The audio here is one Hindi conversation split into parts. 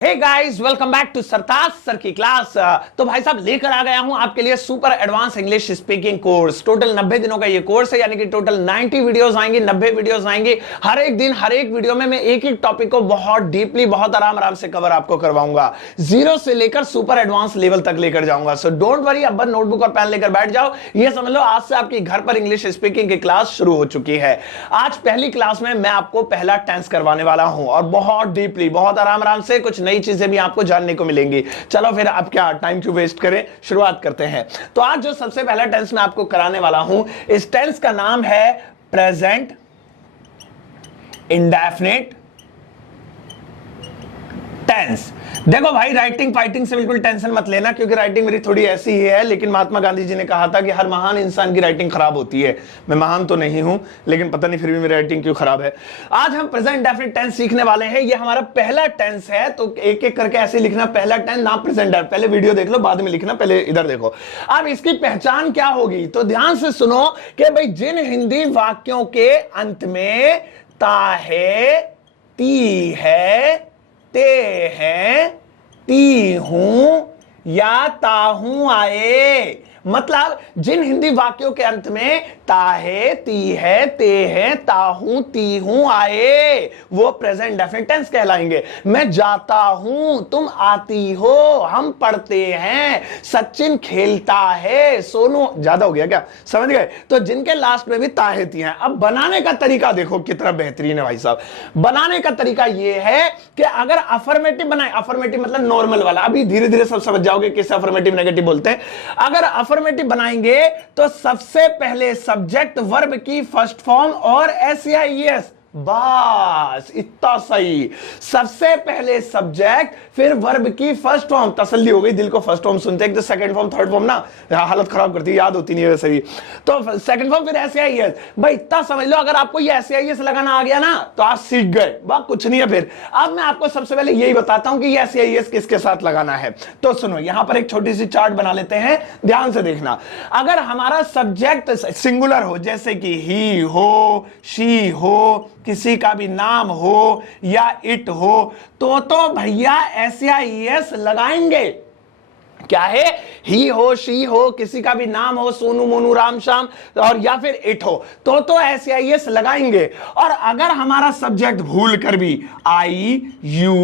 Hey guys, welcome back to Sartaj sir की क्लास। तो भाई साहब लेकर आ गया हूं आपके लिए super advance English speaking course. Total 90 दिनों का ये कोर्स है, यानी कि टोटल 90 वीडियोस आएंगी, 90 वीडियोस आएंगी। हर एक दिन हर एक वीडियो में मैं एक एक टॉपिक को बहुत डीपली, बहुत आराम से कवर आपको करवाऊंगा। जीरो से लेकर सुपर एडवांस लेवल तक लेकर जाऊंगा। सो डोंट वरी, अब नोटबुक और पेन लेकर बैठ जाओ। ये समझ लो आज से आपकी घर पर इंग्लिश स्पीकिंग की क्लास शुरू हो चुकी है। आज पहली क्लास में मैं आपको पहला टेंस करवाने वाला हूं और बहुत डीपली, बहुत आराम से कुछ नई चीजें भी आपको जानने को मिलेंगी। चलो फिर अब क्या टाइम क्यों वेस्ट करें, शुरुआत करते हैं। तो आज जो सबसे पहला टेंस मैं आपको कराने वाला हूं, इस टेंस का नाम है प्रेजेंट इंडेफिनिट टेंस। देखो भाई, राइटिंग फाइटिंग से बिल्कुल टेंशन मत लेना, क्योंकि राइटिंग मेरी थोड़ी ऐसी ही है, लेकिन महात्मा गांधी जी ने कहा था कि हर महान इंसान की राइटिंग खराब होती है। मैं महान तो नहीं हूं, लेकिन पता नहीं फिर भी मेरी राइटिंग क्यों खराब है। आज हम प्रेजेंट इंडेफिनिट टेंस सीखने वाले हैं। ये हमारा पहला टेंस है, तो एक एक करके ऐसे लिखना। पहला टेंस ना प्रेजेंट, पहले वीडियो देख लो, बाद में लिखना, पहले इधर देखो। अब इसकी पहचान क्या होगी, तो ध्यान से सुनो कि भाई जिन हिंदी वाक्यों के अंत में ता है, ती है, ते हैं, ती हूं या ताहूं आए, मतलब जिन हिंदी वाक्यों के अंत में ता है, ती है, ते है, ताहूं, ती हूं आए, वो प्रेजेंट इंडेफिनिट टेंस कहलाएंगे। मैं जाता हूं, तुम आती हो, हम पढ़ते हैं, सचिन खेलता है, सोनू। ज्यादा हो गया क्या, समझ गए? तो जिनके लास्ट में भी ता है, ती है। अब बनाने का तरीका देखो कितना बेहतरीन है भाई साहब। बनाने का तरीका यह है कि अगर अफर्मेटिव बनाए, अफर्मेटिव मतलब नॉर्मल वाला, अभी धीरे धीरे सब समझ जाओगे किससे अफर्मेटिव नेगेटिव बोलते हैं। अगर अफर्मेटिव बनाएंगे तो सबसे पहले सब्जेक्ट वर्ब की फर्स्ट फॉर्म और एसईआईएस, बस इतना सही। सबसे पहले सब्जेक्ट, फिर वर्ब की फर्स्ट फॉर्म। तसल्ली हो गई, दिल को फर्स्ट फॉर्म सुनते हैं, तो सेकंड फॉर्म थर्ड फॉर्म ना हालत खराब करती है, याद होती नहीं है वैसे भी। तो सेकंड फॉर्म फिर एसईआईएस। भाई इतना समझ लो, अगर आपको ये एसईआईएस लगाना आ गया ना तो आप सीख गए, बात कुछ नहीं है। फिर अब मैं आपको सबसे पहले यही बताता हूं कि ये एसईआईएस किसके साथ लगाना है। तो सुनो, यहां पर एक छोटी सी चार्ट बना लेते हैं, ध्यान से देखना। अगर हमारा सब्जेक्ट सिंगुलर हो, जैसे कि ही हो, शी हो, किसी का भी नाम हो या इट हो, तो भैया एसईआईएस लगाएंगे। क्या है? ही हो, शी हो, किसी का भी नाम हो, सोनू, मोनू, राम, श्याम, और या फिर इट हो, तो एसईआईएस लगाएंगे। और अगर हमारा सब्जेक्ट भूल कर भी आई, यू,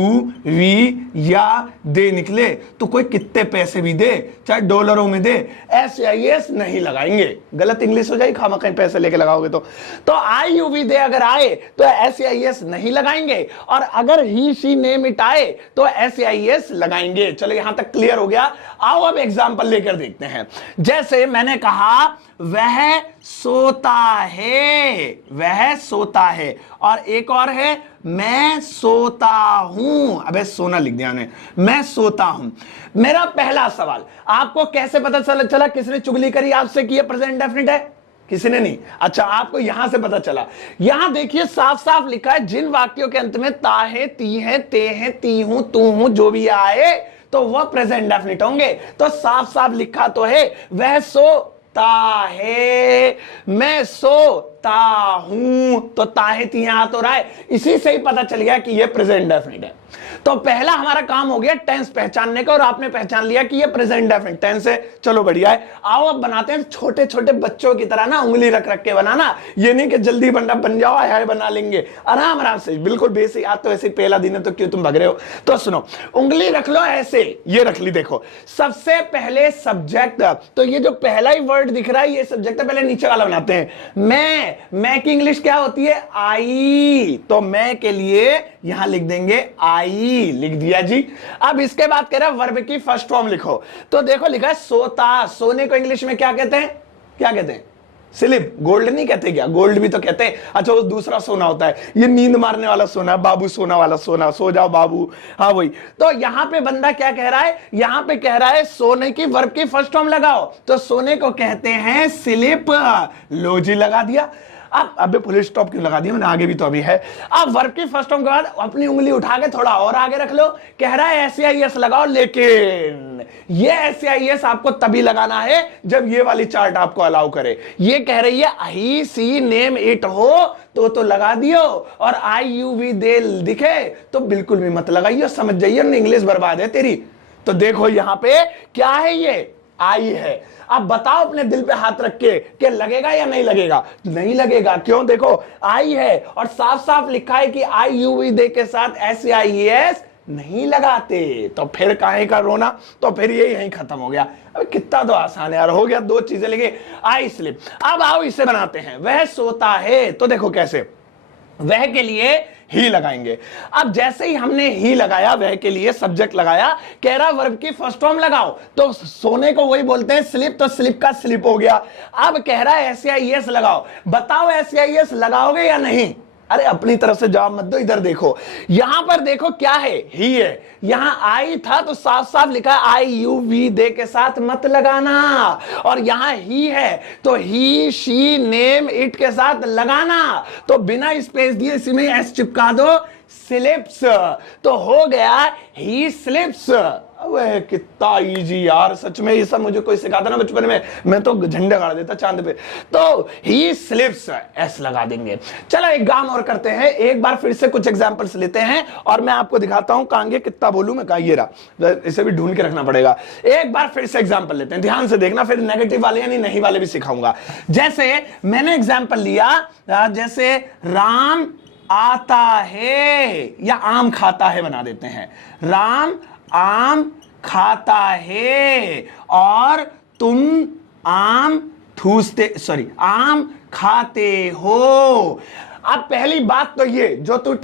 वी या दे निकले, तो कोई कितने पैसे भी दे, चाहे डॉलरों में दे, एसईआईएस नहीं लगाएंगे। गलत इंग्लिश हो जाएगी, खामा कहीं पैसे लेके लगाओगे तो आई, यू, वी, दे अगर आए तो एसईआईएस नहीं लगाएंगे। और अगर ही, शी, नेम, इट आए तो एसईआईएस लगाएंगे। चलो यहां तक क्लियर हो गया। आओ अब एग्जांपल लेकर देखते हैं। जैसे मैंने कहा वह सोता है, वह सोता है, और एक और है मैं सोता हूं। अबे सोना लिख दिया ने, मैं सोता हूं। मेरा पहला सवाल, आपको कैसे पता चला किसने चुगली करी आपसे कि यह प्रेजेंट इंडेफिनिट है? किसी ने नहीं। अच्छा, आपको यहां से पता चला। यहां देखिए साफ साफ लिखा है, जिन वाक्यों के अंत में ता है, ती है, ते है, ती हूं, तू हूं, जो भी आए तो वह प्रेजेंट इंडेफिनिट होंगे। तो साफ साफ लिखा तो है, वह सोता है, मैं सोता हूं, तो ताहे आ तो रहा है। इसी से ही पता चल गया कि यह प्रेजेंट इंडेफिनिट है। तो पहला हमारा काम हो गया टेंस पहचानने का, और आपने पहचान लिया कि ये प्रेजेंट इंडेफिनिट टेंस है। चलो बढ़िया है। आओ अब बनाते हैं छोटे छोटे बच्चों की तरह ना, उंगली रख रख के बनाना। ये नहीं कि जल्दी बन जाओ, हाय बना लेंगे, आराम से, बिल्कुल बेसिक। आज तो ऐसे पहला दिन है तो क्यों तुम भग रहे हो। तो सुनो, उंगली रख लो ऐसे, ये रख ली। देखो सबसे पहले सब्जेक्ट, तो ये जो पहला ही वर्ड दिख रहा है ये सब्जेक्ट है। पहले नीचे वाला बनाते हैं। मैं की इंग्लिश क्या होती है? आई। तो मैं के लिए यहां लिख देंगे आई, लिख दिया जी। अब इसके बाद कह रहा है वर्ब की फर्स्ट फॉर्म लिखो। तो देखो लिखा है सोता। सोने को इंग्लिश में क्या कहते हैं? क्या कहते हैं? स्लिप। गोल्ड नहीं कहते क्या? गोल्ड भी तो कहते हैं। अच्छा, वो दूसरा सोना होता है, ये नींद मारने वाला सोना, बाबू सोना वाला सोना, सो जाओ बाबू, हाँ वही। तो यहां पे बंदा क्या कह रहा है? यहां पे कह रहा है सोने की वर्ब की फर्स्ट फॉर्म लगाओ। तो सोने को कहते हैं स्लिप। लो जी, लगा दिया। अब अबे फुल स्टॉप क्यों लगा दिया मैंने, आगे भी तो अभी है। अब वर्ब की फर्स्ट फॉर्म के बाद अपनी उंगली उठा के थोड़ा और आगे रख लो, कह रहा है SAIS लगाओ, लेकिन ये SAIS आपको तभी लगाना है जब ये वाली चार्ट आपको अलाउ करे। ये कह रही है ही सी नेम इट हो तो लगा दियो, और IUV दे दिखे तो बिल्कुल भी मत लगाइयो, समझ जाइए इंग्लिश बर्बाद है तेरी। तो देखो यहां पे क्या है, ये आई है। अब बताओ अपने दिल पे हाथ रख के कि लगेगा या नहीं लगेगा? नहीं लगेगा। क्यों? देखो आई है और साफ साफ लिखा है कि IUV दे के साथ SAIS नहीं लगाते, तो फिर काहे का रोना? तो फिर ये यहीं खत्म हो गया। अब कितना तो आसान है यार, हो गया, दो चीजें लिखे, आई स्लिप। अब आओ इसे बनाते हैं, वह सोता है, तो देखो कैसे, वह के लिए ही लगाएंगे। अब जैसे ही हमने ही लगाया, वह के लिए सब्जेक्ट लगाया, कह रहा वर्ब की फर्स्ट फॉर्म लगाओ, तो सोने को वही बोलते हैं स्लिप, तो स्लिप का स्लिप हो गया। अब कह रहा है SAIS लगाओ, बताओ SAIS लगाओगे या नहीं? अरे अपनी तरफ से जवाब मत दो, इधर देखो, यहां पर देखो क्या है, ही है। यहां आई था तो साफ साफ लिखा है IUV दे के साथ मत लगाना, और यहां ही है तो ही शी नेम इट के साथ लगाना, तो बिना स्पेस दिए इसी में एस चिपका दो, स्लिप्स, तो हो गया ही स्लिप्स। अबे कितना इजी यार, सच में ये सब मुझे कोई सिखाता ना बचपन में, मैं तो झंडे गाड़ देता चांद पे। तो ही स्लिप्स एस लगा देंगे। चलो एक काम और करते हैं, एक बार फिर से कुछ एग्जांपल्स लेते हैं और मैं आपको दिखाता हूं कांगे कितना बोलूं मैं, कहा ये रहा, इसे भी ढूंढ के रखना पड़ेगा। एक बार फिर से एग्जाम्पल लेते हैं, ध्यान से देखना, फिर नेगेटिव वाले यानी नहीं वाले भी सिखाऊंगा। जैसे मैंने एग्जाम्पल लिया, जैसे राम आता है या आम खाता है बना देते हैं, राम आम खाता है और तुम आम आम खाते हो। अब पहली बात तो ये जो तू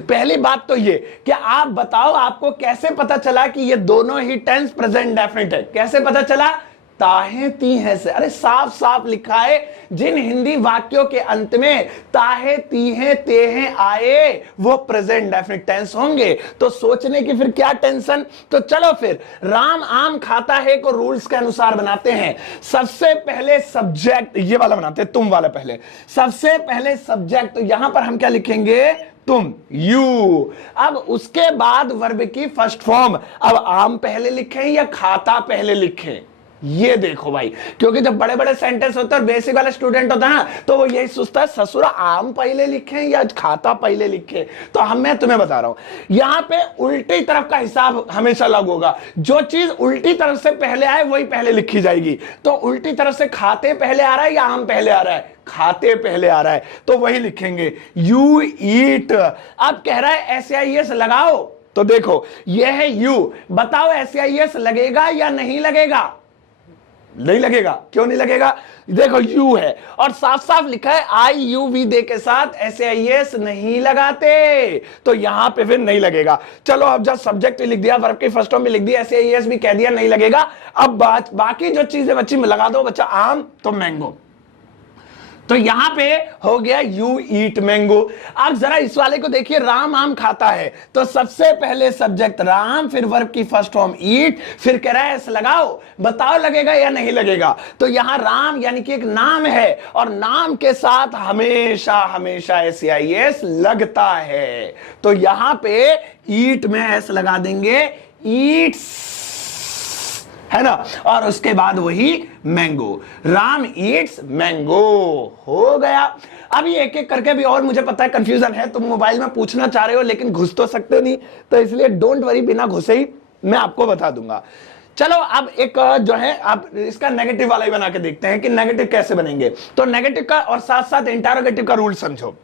पहली बात तो ये कि आप बताओ आपको कैसे पता चला कि ये दोनों ही टेंस प्रेजेंट डेफिनेट है? कैसे पता चला? ताहे ती है से। अरे साफ साफ लिखा है, जिन हिंदी वाक्यों के अंत में ताहे ती है ते हैं आए वो प्रेजेंट डेफिनिट टेंस होंगे। तो सोचने की फिर क्या टेंशन। तो चलो फिर राम आम खाता है को रूल्स के अनुसार बनाते हैं। सबसे पहले सब्जेक्ट ये वाला बनाते हैं, तुम वाला पहले। सबसे पहले सब्जेक्ट, तो यहां पर हम क्या लिखेंगे? तुम, यू। अब उसके बाद वर्ब की फर्स्ट फॉर्म। अब आम पहले लिखें या खाता पहले लिखें? ये देखो भाई, क्योंकि जब बड़े बड़े सेंटेंस होते हैं और बेसिक वाला स्टूडेंट होता है ना, तो वो यही सोचता है ससुरा आम पहले लिखें या खाता पहले लिखें। तो मैं तुम्हें बता रहा हूं, यहां पे उल्टी तरफ का हिसाब हमेशा लागू होगा। जो चीज उल्टी तरफ से पहले आए वही पहले लिखी जाएगी। तो उल्टी तरफ से खाते पहले आ रहा है या आम पहले आ रहा है? खाते पहले आ रहा है, तो वही लिखेंगे, यू ईट। अब कह रहा है SAIS लगाओ, तो देखो यह है यू। बताओ SAIS लगेगा या नहीं लगेगा? नहीं लगेगा। क्यों नहीं लगेगा? देखो यू है और साफ साफ लिखा है IUV दे के साथ SAIS नहीं लगाते, तो यहां पे फिर नहीं लगेगा। चलो अब जब सब्जेक्ट लिख दिया, वर्ब की फर्स्ट फॉर्म भी लिख दिया, SAIS भी कह दिया नहीं लगेगा। अब बाकी जो चीजें बच्ची में लगा दो, बच्चा आम तो मैंगो, तो यहां पे हो गया यू ईट मैंगो। अब जरा इस वाले को देखिए, राम आम खाता है, तो सबसे पहले सब्जेक्ट राम, फिर वर्ब की फर्स्ट फॉर्म ईट, फिर कह रहा है एस लगाओ, बताओ लगेगा या नहीं लगेगा? तो यहां राम यानी कि एक नाम है और नाम के साथ हमेशा हमेशा SAIS लगता है, तो यहां पे ईट में एस लगा देंगे, ईट्स, है ना, और उसके बाद वही मैंगो, राम ईट्स मैंगो हो गया। अभी एक एक करके भी, और मुझे पता है कंफ्यूजन है, तुम मोबाइल में पूछना चाह रहे हो लेकिन घुस तो सकते नहीं, तो इसलिए डोंट वरी, बिना घुसे ही मैं आपको बता दूंगा। चलो अब एक जो है, आप इसका नेगेटिव वाला ही बना के देखते हैं कि नेगेटिव कैसे बनेंगे। तो नेगेटिव का और साथ साथ इंटरोगेटिव का रूल समझो।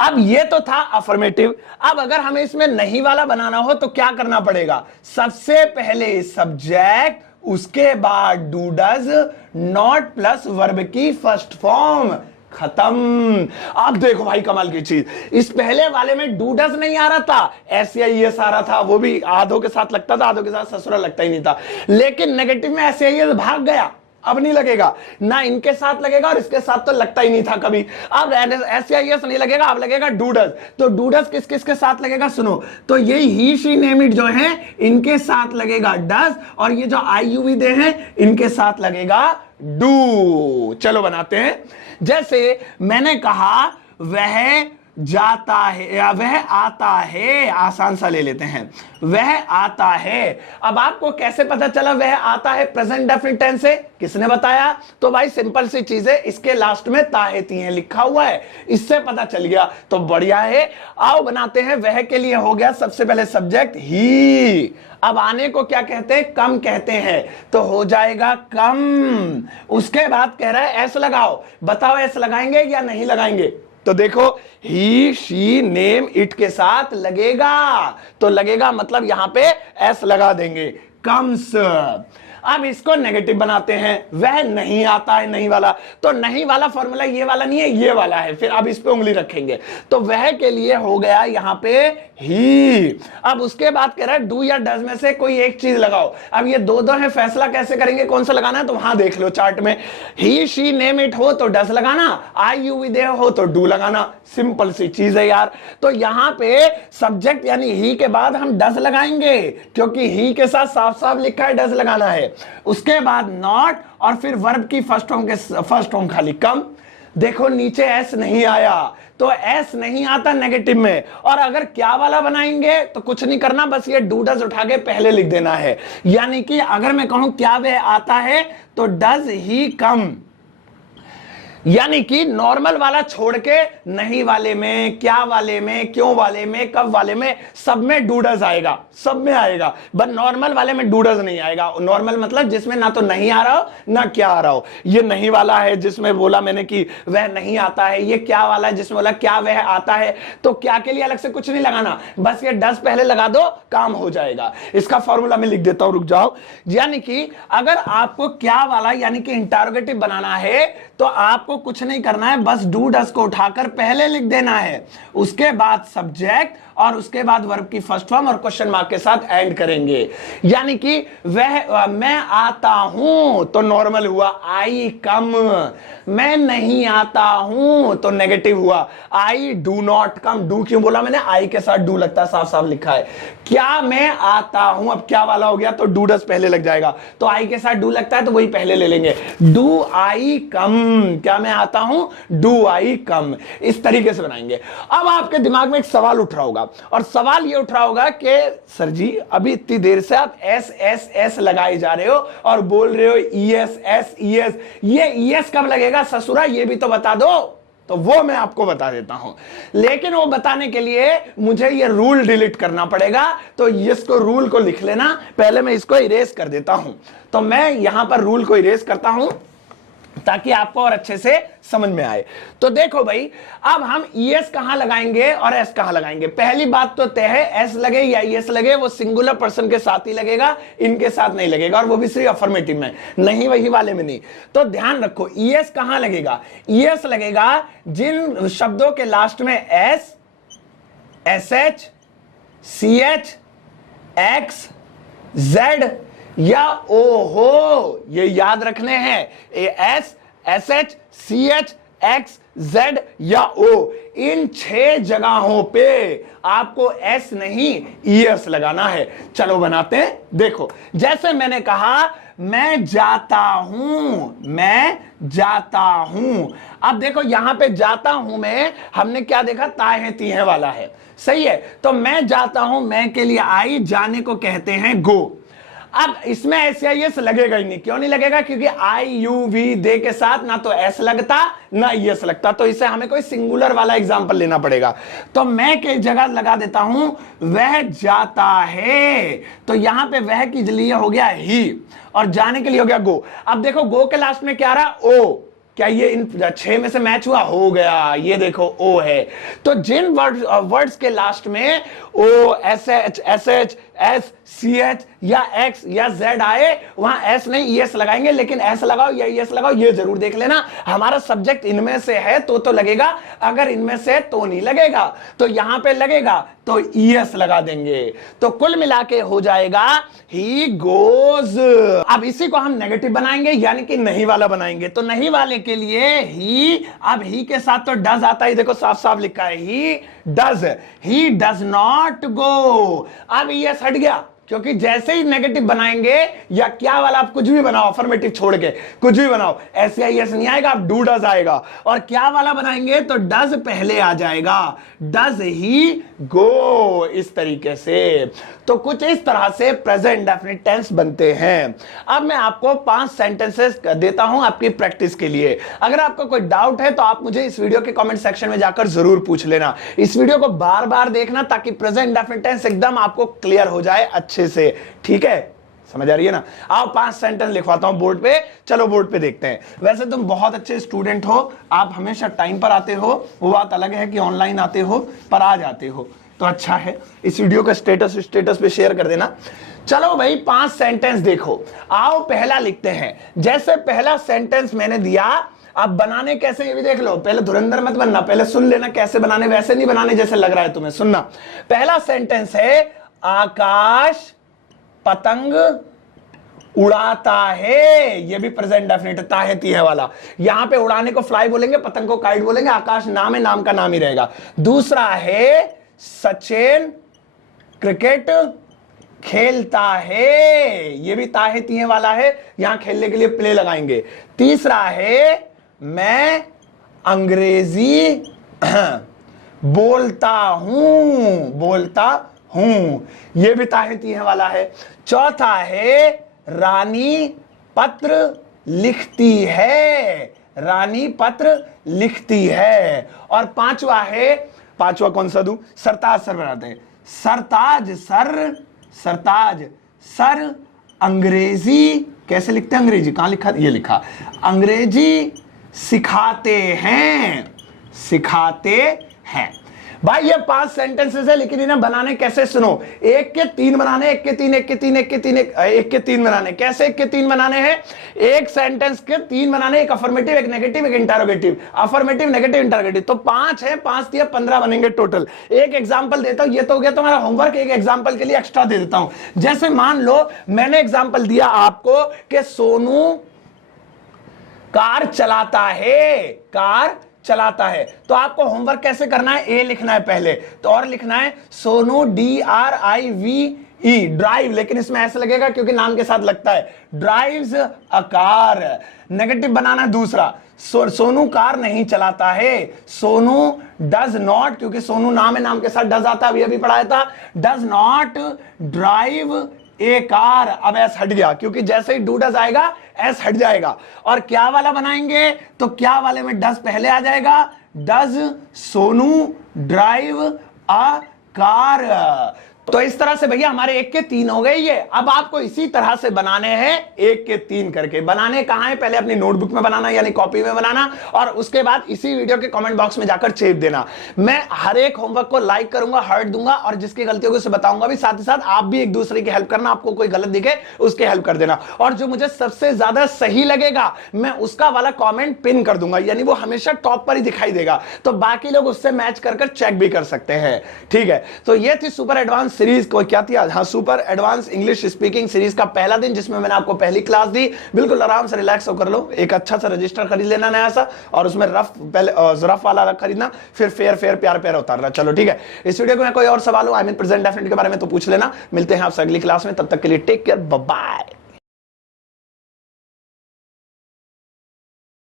अब ये तो था अफर्मेटिव। अब अगर हमें इसमें नहीं वाला बनाना हो तो क्या करना पड़ेगा? सबसे पहले सब्जेक्ट, उसके बाद do does not plus verb की फर्स्ट फॉर्म, खत्म। अब देखो भाई कमाल की चीज, इस पहले वाले में डू डज नहीं आ रहा था, SAIS आ रहा था, वो भी आधों के साथ लगता था, आधों के साथ ससुरा लगता ही नहीं था। लेकिन नेगेटिव में SAIS भाग गया, अब नहीं लगेगा, ना इनके साथ लगेगा और इसके साथ तो लगता ही नहीं था कभी। अब SAIS नहीं लगेगा, अब लगेगा डूडस। तो डूडस किस किस के साथ लगेगा सुनो, तो ये ही शी नेम इट जो है इनके साथ लगेगा डस, और ये जो IUV दे हैं इनके साथ लगेगा डू। चलो बनाते हैं। जैसे मैंने कहा वह जाता है या वह आता है, आसान सा ले लेते हैं, वह आता है। अब आपको कैसे पता चला वह आता है प्रेजेंट डेफिनिट टेंस है? किसने बताया? तो भाई सिंपल सी चीज है, इसके लास्ट में ताहेती है लिखा हुआ है, इससे पता चल गया तो बढ़िया है। आओ बनाते हैं। वह के लिए हो गया सबसे पहले सब्जेक्ट ही। अब आने को क्या कहते हैं? कम कहते हैं, तो हो जाएगा कम। उसके बाद कह रहा है एस लगाओ। बताओ एस लगाएंगे या नहीं लगाएंगे? तो देखो ही शी नेम इट के साथ लगेगा, तो लगेगा मतलब यहां पे एस लगा देंगे, कम्स। अब इसको नेगेटिव बनाते हैं। वह नहीं आता है, नहीं वाला, तो नहीं वाला फॉर्मूला ये वाला नहीं है, ये वाला है। फिर अब इस पे उंगली रखेंगे, तो वह के लिए हो गया यहां पे ही। अब उसके बाद कह रहा है डू या डज में से कोई एक चीज लगाओ। अब ये दो है, फैसला कैसे करेंगे कौन सा लगाना है? तो वहां देख लो चार्ट में, ही शी नेम इट हो तो डज लगाना, आई यू वी दे हो तो डू लगाना। सिंपल सी चीज है यार। तो यहां पे सब्जेक्ट यानी ही के बाद हम डज लगाएंगे, क्योंकि ही के साथ साफ साफ लिखा है डज लगाना है। उसके बाद नॉट और फिर वर्ब की फर्स्ट फॉर्म खाली कम। देखो नीचे एस नहीं आया, तो एस नहीं आता नेगेटिव में। और अगर क्या वाला बनाएंगे तो कुछ नहीं करना, बस ये डू डज उठा के पहले लिख देना है। यानी कि अगर मैं कहूं क्या वह आता है तो डज ही कम, यानी कि नॉर्मल वाला छोड़ के नहीं वाले में, क्या वाले में, क्यों वाले में, कब वाले में, सब में डू डज आएगा, सब में आएगा। बट नॉर्मल वाले में डू डज नहीं आएगा। नॉर्मल मतलब जिसमें ना तो नहीं आ रहा हो ना क्या आ रहा हो। ये नहीं वाला है जिसमें बोला मैंने कि वह नहीं आता है। ये क्या वाला है जिसमें बोला क्या वह आता है। तो क्या के लिए अलग से कुछ नहीं लगाना, बस ये डज पहले लगा दो, काम हो जाएगा। इसका फॉर्मूला मैं लिख देता हूं, रुक जाओ। यानी कि अगर आपको क्या वाला यानी कि इंटरोगेटिव बनाना है तो आपको कुछ नहीं करना है, बस डू डज को उठाकर पहले लिख देना है। उसके बाद सब्जेक्ट और उसके बाद वर्ब की फर्स्ट फॉर्म और क्वेश्चन मार्क के साथ एंड करेंगे। यानी कि वह मैं आता हूं तो नॉर्मल हुआ आई कम, मैं नहीं आता हूं तो नेगेटिव हुआ I do not come. Do क्यों बोला मैंने? आई के साथ डू लगता है, साफ साफ लिखा है। क्या मैं आता हूं, अब क्या वाला हो गया तो डू डज पहले लग जाएगा, तो आई के साथ डू लगता है तो वही पहले ले लेंगे। डू आई कम, क्या मैं आता हूं, डू आई कम। इस तरीके से बनाएंगे। अब आपके दिमाग में एक सवाल उठ रहा होगा, और सवाल ये उठ रहा होगा कि सर जी अभी इतनी देर से आप एस एस एस लगाए जा रहे हो और बोल रहे हो E S S E S, ये ई एस कब लगेगा ससुरा, ये भी तो बता दो। तो वो मैं आपको बता देता हूं, लेकिन वो बताने के लिए मुझे ये रूल डिलीट करना पड़ेगा। तो इसको रूल को लिख लेना, पहले मैं इसको इरेज कर देता हूं। तो मैं यहां पर रूल को इरेज करता हूं ताकि आपको और अच्छे से समझ में आए। तो देखो भाई, अब हम ईएस कहां लगाएंगे और एस कहां लगाएंगे। पहली बात तो तय है, एस लगे या ईएस लगे वो सिंगुलर पर्सन के साथ ही लगेगा, इनके साथ नहीं लगेगा, और वो भी सिर्फ अफर्मेटिव में, नहीं वही वाले में नहीं। तो ध्यान रखो ईएस कहां लगेगा। ईएस लगेगा जिन शब्दों के लास्ट में S, S H, C H, X, Z या ओ हो, ये याद रखने हैं। S, S H, C H, X, Z या ओ, इन 6 जगहों पे आपको एस नहीं ईएस लगाना है। चलो बनाते हैं। देखो जैसे मैंने कहा मैं जाता हूं, मैं जाता हूं। अब देखो यहां पे जाता हूं में हमने क्या देखा, ताहे तीहे वाला है, सही है। तो मैं जाता हूं, मैं के लिए आई, जाने को कहते हैं गो। अब इसमें ऐसे एस लगेगा ही नहीं। क्यों नहीं लगेगा? क्योंकि आई यू वी दे के साथ ना तो एस लगता ना एस लगता, तो इसे हमें कोई सिंगुलर वाला एग्जांपल लेना पड़ेगा। तो मैं के जगह लगा देता हूं वह जाता है, तो यहां पे वह के लिए हो गया ही और जाने के लिए हो गया गो। अब देखो गो के लास्ट में क्या रहा, ओ। क्या ये इन 6 में से मैच हुआ? हो गया, ये देखो ओ है। तो जिन वर्ड्स के लास्ट में o, s h, s h, s, c h या एक्स या जेड आए, वहां एस नहीं एस लगाएंगे, लेकिन एस लगाओ या एस लगाओ ये जरूर देख लेना हमारा सब्जेक्ट इनमें से है तो लगेगा, अगर इनमें से तो नहीं लगेगा। तो यहां पे लगेगा तो ईएस लगा देंगे। तो कुल मिला के हो जाएगा ही गोज। अब इसी को हम नेगेटिव बनाएंगे यानी कि नहीं वाला बनाएंगे। तो नहीं वाले के लिए ही, अब ही के साथ तो डज आता है, देखो साफ साफ लिखा है he does, he does not go. अब ईएस हट गया क्योंकि जैसे ही नेगेटिव बनाएंगे या क्या वाला, आप कुछ भी बनाओ, अफर्मेटिव छोड़ के कुछ भी बनाओ, SAIS नहीं आएगा, आप डू डज आएगा। और क्या वाला बनाएंगे तो डज पहले आ जाएगा, डज ही गो, इस तरीके से। तो कुछ इस तरह से प्रेजेंट डेफिनिट टेंस बनते हैं। अब मैं आपको 5 सेंटेंसेस देता हूं आपकी प्रैक्टिस के लिए। अगर आपको कोई डाउट है तो आप मुझे इस वीडियो के कमेंट सेक्शन में जाकर जरूर पूछ लेना। इस वीडियो को बार बार देखना ताकि प्रेजेंट डेफिनिट टेंस एकदम आपको क्लियर हो जाए अच्छे से, ठीक है? समझ आ रही है ना? आओ 5 सेंटेंस लिखवाता हूं बोर्ड पे, चलो बोर्ड पे देखते हैं। वैसे तुम बहुत अच्छे स्टूडेंट हो, आप हमेशा टाइम पर आते हो, वो बात अलग है कि ऑनलाइन आते हो, पर आ जाते हो तो अच्छा है। इस वीडियो का स्टेटस पे शेयर कर देना। चलो भाई 5 सेंटेंस देखो। आओ पहला लिखते हैं। जैसे पहला सेंटेंस मैंने दिया, अब बनाने कैसे ये भी देख लो। पहले धुरंधर मत बनना, पहले सुन लेना कैसे बनाने, वैसे नहीं बनाने जैसे लग रहा है तुम्हें। सुनना, पहला सेंटेंस है आकाश पतंग उड़ाता है। ये भी प्रेजेंट डेफिनिट ताहती है वाला। यहां पे उड़ाने को फ्लाई बोलेंगे, पतंग को काइट बोलेंगे, आकाश नाम है, नाम का नाम ही रहेगा। दूसरा है सचिन क्रिकेट खेलता है। ये भी ताहती वाला है, यहां खेलने के लिए प्ले लगाएंगे। तीसरा है मैं अंग्रेजी बोलता हूं, ये भी ताहती वाला है। चौथा है रानी पत्र लिखती है, रानी पत्र लिखती है। और पांचवा कौन सा दूं? सरताज सर बनाते हैं। सरताज सर अंग्रेजी कैसे लिखते हैं? अंग्रेजी कहां लिखा? ये लिखा, अंग्रेजी सिखाते हैं। भाई ये 5 सेंटेंसेस है, लेकिन इन्हें बनाने कैसे सुनो। 1 के 3 बनाने, 1 के 3, 1 के 3, 1 के 3, 1 के 3 बनाने। कैसे 1 के 3 बनाने हैं? एक सेंटेंस के 3 बनाने, एक अफर्मेटिव, एक नेगेटिव, एक इंटरोगेटिव। Affirmative, negative, interrogative. तो 5 है, 5 दिया 15 बनेंगे टोटल। एक एग्जाम्पल देता हूं, ये तो हो गया तुम्हारा होमवर्क। एक एग्जाम्पल के लिए एक्स्ट्रा दे देता हूं। जैसे मान लो मैंने एग्जाम्पल दिया आपको कि सोनू कार चलाता है, तो आपको होमवर्क कैसे करना है? ए लिखना है पहले, तो और लिखना है सोनू DRIVE, ड्राइव, लेकिन इसमें ऐसा लगेगा क्योंकि नाम के साथ लगता है, ड्राइव्स अ कार। नेगेटिव बनाना है दूसरा, सोनू कार नहीं चलाता है, सोनू डज नॉट, क्योंकि सोनू नाम है, नाम के साथ डज आता है, अभी पढ़ाया था, does not drive A car. अब एस हट गया क्योंकि जैसे ही डू डज आएगा एस हट जाएगा। और क्या वाला बनाएंगे तो क्या वाले में डज पहले आ जाएगा, does Sonu drive a car. तो इस तरह से भैया हमारे 1 के 3 हो गए ये। अब आपको इसी तरह से बनाने हैं 1 के 3 करके। बनाने कहां है? पहले अपनी नोटबुक में बनाना, यानी कॉपी में बनाना, और उसके बाद इसी वीडियो के कमेंट बॉक्स में जाकर चेप देना। मैं हर एक होमवर्क को लाइक करूंगा, हार्ट दूंगा, और जिसकी गलती होगी उसे बताऊंगा भी। साथ ही साथ आप भी एक दूसरे की हेल्प करना, आपको कोई गलत दिखे उसकी हेल्प कर देना, और जो मुझे सबसे ज्यादा सही लगेगा मैं उसका वाला कॉमेंट पिन कर दूंगा, यानी वो हमेशा टॉप पर ही दिखाई देगा, तो बाकी लोग उससे मैच कर चेक भी कर सकते हैं। ठीक है, तो ये थी सुपर एडवांस सीरीज को क्या थी आज? हाँ, super advance English speaking series का पहला दिन, जिसमें मैंने आपको पहली क्लास दी। बिल्कुल आराम से रिलैक्स होकर लो। एक अच्छा सा रजिस्टर खरीद लेना नया सा, और उसमें रफ वाला खरीदना, फिर फेयर प्यार उतारना। चलो ठीक है, इस वीडियो में कोई और सवाल हो, आई मीन प्रेजेंट डेफिनिट के बारे में, तो पूछ लेना। मिलते हैं आपसे अगली क्लास में, तब तक के लिए टेक केयर, बाय बाय।